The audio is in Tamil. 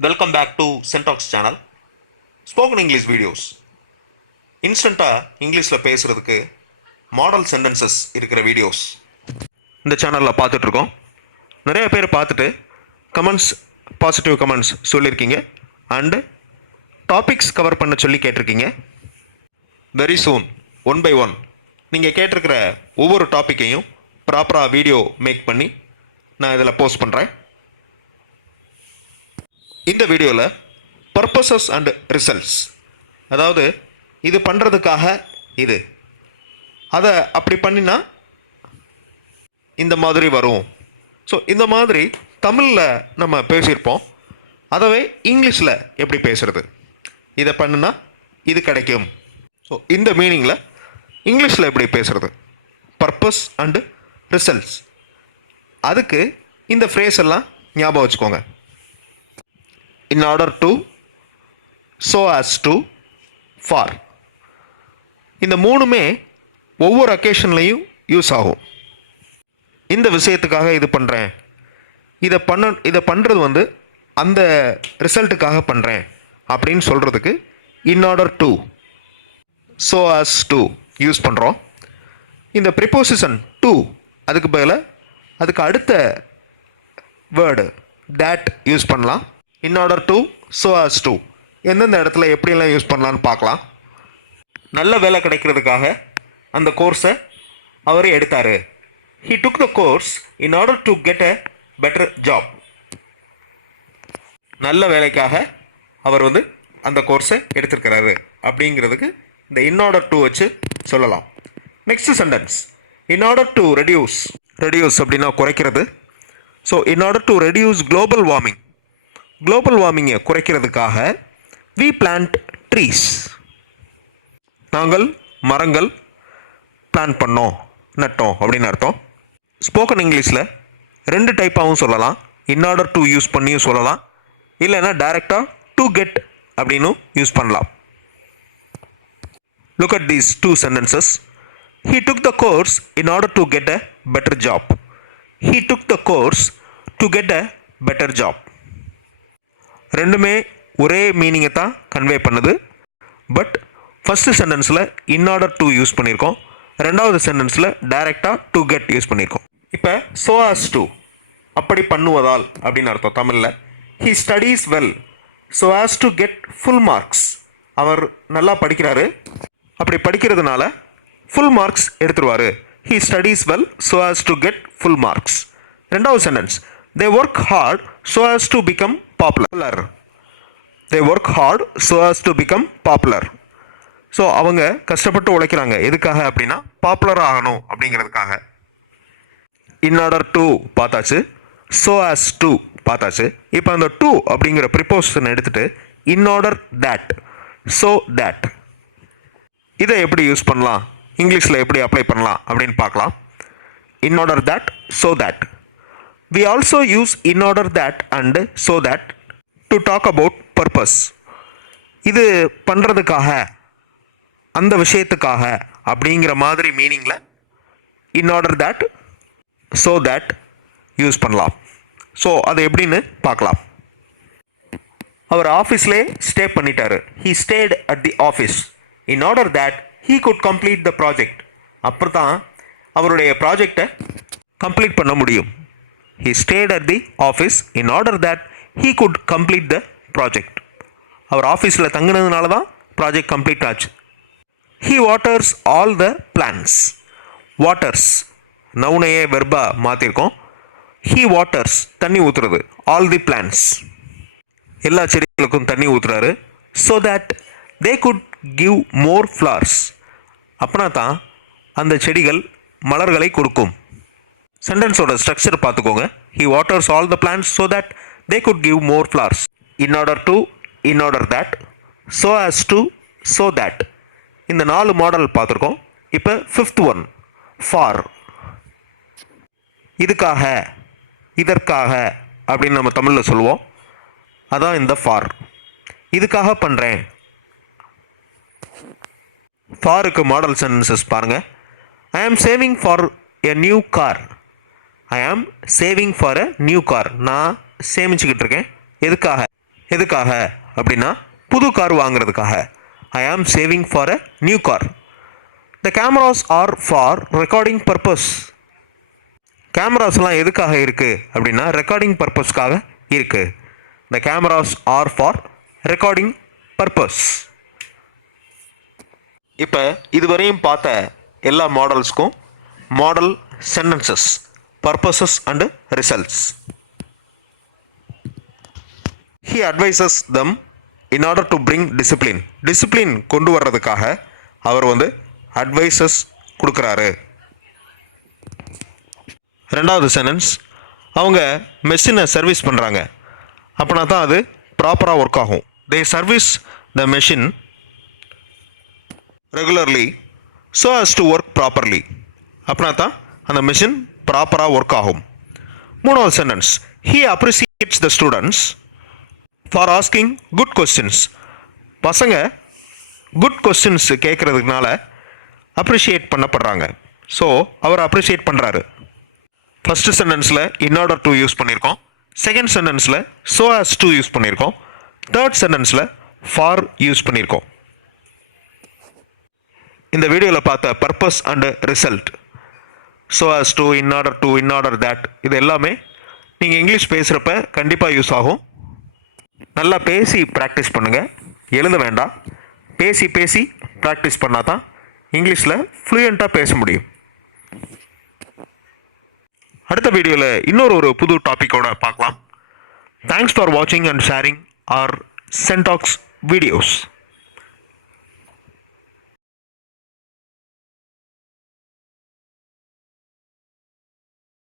Welcome back to Sentox channel. Spoken English videos. இன்ஸ்டண்ட்டாக இங்கிலீஷில் பேசுகிறதுக்கு மாடல் சென்டென்சஸ் இருக்கிற வீடியோஸ் இந்த சேனலில் பார்த்துட்ருக்கோம். நிறைய பேர் பார்த்துட்டு கமெண்ட்ஸ், பாசிட்டிவ் கமெண்ட்ஸ் சொல்லியிருக்கீங்க அண்டு டாபிக்ஸ் கவர் பண்ண சொல்லி கேட்டிருக்கீங்க. Very soon one by one நீங்கள் கேட்டிருக்கிற ஒவ்வொரு டாப்பிக்கையும் ப்ராப்பராக வீடியோ மேக் பண்ணி நான் இதில் போஸ்ட் பண்ணுறேன். இந்த வீடியோவில் பர்பஸஸ் அண்ட் ரிசல்ட்ஸ், அதாவது இது பண்ணுறதுக்காக இது, அதை அப்படி பண்ணினா இந்த மாதிரி வரும். ஸோ இந்த மாதிரி தமிழில் நம்ம பேசியிருப்போம். அதவே இங்கிலீஷில் எப்படி பேசுகிறது, இதை பண்ணுனா இது கிடைக்கும். ஸோ இந்த மீனிங்கில் இங்கிலீஷில் எப்படி பேசுகிறது, பர்பஸ் அண்டு ரிசல்ட்ஸ், அதுக்கு இந்த ஃப்ரேஸ் எல்லாம் ஞாபகம் வச்சுக்கோங்க. In order to, so as to, for. இந்த மூணுமே ஒவ்வொரு அக்கேஷன்லையும் யூஸ் ஆகும். இந்த விஷயத்துக்காக இது பண்ணுறேன், இதை பண்ணுறது வந்து அந்த ரிசல்ட்டுக்காக பண்ணுறேன் அப்படின்னு சொல்கிறதுக்கு in order to, so as to use பண்ணுறோம். இந்த ப்ரிப்போசிஷன் to அதுக்கு பதிலாக அதுக்கு அடுத்த வேர்டு that யூஸ் பண்ணலாம். in order to, so as to எந்தெந்த இடத்துல எப்படியெல்லாம் யூஸ் பண்ணலான்னு பார்க்கலாம். நல்ல வேலை கிடைக்கிறதுக்காக அந்த கோர்ஸை அவர் எடுத்தார். he took the course in order to get a better job. நல்ல வேலைக்காக அவர் வந்து அந்த கோர்ஸை எடுத்திருக்கிறாரு அப்படிங்கிறதுக்கு இந்த in order to வச்சு சொல்லலாம். Next sentence, in order to reduce. reduce அப்படின்னா குறைக்கிறது. So in order to reduce global warming, குளோபல் வார்மிங்கை குறைக்கிறதுக்காக we plant trees. நாங்கள் மரங்கள் பிளான் பண்ணோம், நட்டோம் அப்படின்னு அர்த்தம். ஸ்போக்கன் இங்கிலீஷில் ரெண்டு டைப்பாகவும் சொல்லலாம். in order to யூஸ் பண்ணியும் சொல்லலாம், இல்லைன்னா டைரெக்டாக to get அப்படின்னும் யூஸ் பண்ணலாம். look at these two sentences. he took the course in order to get a better job. he took the course to get a better job. ரெண்டுமே ஒரே மீனிங்கை தான் கன்வே பண்ணுது. பட் ஃபஸ்ட்டு சென்டென்ஸில் in order to யூஸ் பண்ணியிருக்கோம், ரெண்டாவது சென்டென்ஸில் டைரெக்டாக to get யூஸ் பண்ணியிருக்கோம். இப்போ so as to அப்படி பண்ணுவதால் அப்படின்னு அர்த்தம் தமிழில். he studies well so as to get full marks. அவர் நல்லா படிக்கிறாரு, அப்படி படிக்கிறதுனால ஃபுல் மார்க்ஸ் எடுத்துருவார். he studies well so as to get full marks. ரெண்டாவது sentence, they work hard so as to become popular. they work hard so as to become popular. So அவங்க கஷ்டப்பட்டு உழைக்கிறாங்க எதுக்காக அப்படின்னா பாப்புலர் ஆகணும் அப்படிங்கிறதுக்காக. in order to பார்த்தாச்சு, so as to பார்த்தாச்சு. இப்போ அந்த to அப்படிங்கிற ப்ரிப்போசிஷன் எடுத்துட்டு in order that, so that, இதை எப்படி யூஸ் பண்ணலாம், இங்கிலீஷில் எப்படி அப்ளை பண்ணலாம் அப்படின்னு பார்க்கலாம். in order that, so that. we also use in order that and so that to talk about purpose. இது பண்ணுறதுக்காக, அந்த விஷயத்துக்காக அப்படிங்கிற மாதிரி மீனிங்கில் in order that, so that use பண்ணலாம். ஸோ அது எப்படின்னு பார்க்கலாம். அவர் ஆஃபீஸ்லேயே ஸ்டே பண்ணிட்டாரு. he stayed at the office in order that he could complete the project. அப்புறம் தான் அவருடைய ப்ராஜெக்டை கம்ப்ளீட் பண்ண முடியும். he stayed at the office in order that he could complete the project. அவர் ஆஃபீஸில் தங்கினதுனால தான் ப்ராஜெக்ட் கம்ப்ளீட் ஆச்சு. he waters all the plants. waters நவுனையே வெர்பா மாற்றிருக்கோம். he waters தண்ணி ஊற்றுறது, all the plants எல்லா செடிகளுக்கும் தண்ணி ஊற்றுறாரு. so that they could give more flowers. அப்படின்னா தான் அந்த செடிகள் மலர்களை கொடுக்கும். சென்டென்ஸோட ஸ்ட்ரக்சர் பார்த்துக்கோங்க. he waters all the plants so that they could give more flowers. in order to, in order that, so as to, so that. இந்த 4 மாடல் பார்த்துருக்கோம். இப்போ 5th ஒன், for. இதுக்காக, இதற்காக அப்படின்னு நம்ம தமிழில் சொல்லுவோம். அதான் இந்த for. இதுக்காக பண்ணுறேன். ஃபாருக்கு மாடல் சென்டென்சஸ் பாருங்கள். I am saving for a new car. I am saving for a new car. நான் சேமிச்சுக்கிட்டு இருக்கேன். எதுக்காக? எதுக்காக அப்படின்னா புது கார் வாங்குறதுக்காக. I am saving for a new car. The cameras are for recording purpose. கேமராஸ்லாம் எதுக்காக இருக்குது அப்படின்னா ரெக்கார்டிங் பர்பஸ்க்காக இருக்குது. The cameras are for recording purpose. இப்போ இதுவரையும் பார்த்த எல்லா மாடல்ஸ்க்கும் model sentences, purposes and results. He advises them in order to bring discipline. டிசிப்ளின் கொண்டு வர்றதுக்காக அவர் அட்வைசஸ் கொடுக்குறாரு. ரெண்டாவது சென்டென்ஸ், அவங்க மெஷினை சர்வீஸ் பண்ணுறாங்க. அப்படின்னா தான் அது ப்ராப்பராக ஒர்க் ஆகும். They service the machine regularly so as to work properly. அப்படின்னா தான் அந்த மெஷின் ப்ராப்பராக ஒர்க் ஆகும். மூணாவது sentence, he appreciates the students for asking good questions. பசங்க குட் கொஸ்டின்ஸ் கேட்குறதுனால அப்ரிஷியேட் பண்ணப்படுறாங்க. ஸோ அவர் அப்ரிஷியேட் பண்ணுறாரு. ஃபஸ்ட்டு சென்டென்ஸில் இன் ஆர்டர் டு யூஸ் பண்ணியிருக்கோம். செகண்ட் சென்டென்ஸில் ஸோ as டு யூஸ் பண்ணியிருக்கோம். தேர்ட் சென்டென்ஸில் ஃபார் யூஸ் பண்ணியிருக்கோம். இந்த வீடியோவில் பார்த்த purpose and result, so as to, in order to, in order that, இது எல்லாமே நீங்கள் இங்கிலீஷ் பேசுகிறப்ப கண்டிப்பாக யூஸ் ஆகும். நல்லா பேசி ப்ராக்டிஸ் பண்ணுங்கள். எழுத வேண்டாம். பேசி பேசி ப்ராக்டிஸ் பண்ணால் தான் இங்கிலீஷில் ஃப்ளூயண்ட்டாக பேச முடியும். அடுத்த வீடியோவில் இன்னொரு புது டாப்பிக்கோட பார்க்கலாம். தேங்க்ஸ் ஃபார் வாட்சிங் அண்ட் ஷேரிங் ஆர் சென்டாக்ஸ் வீடியோஸ்.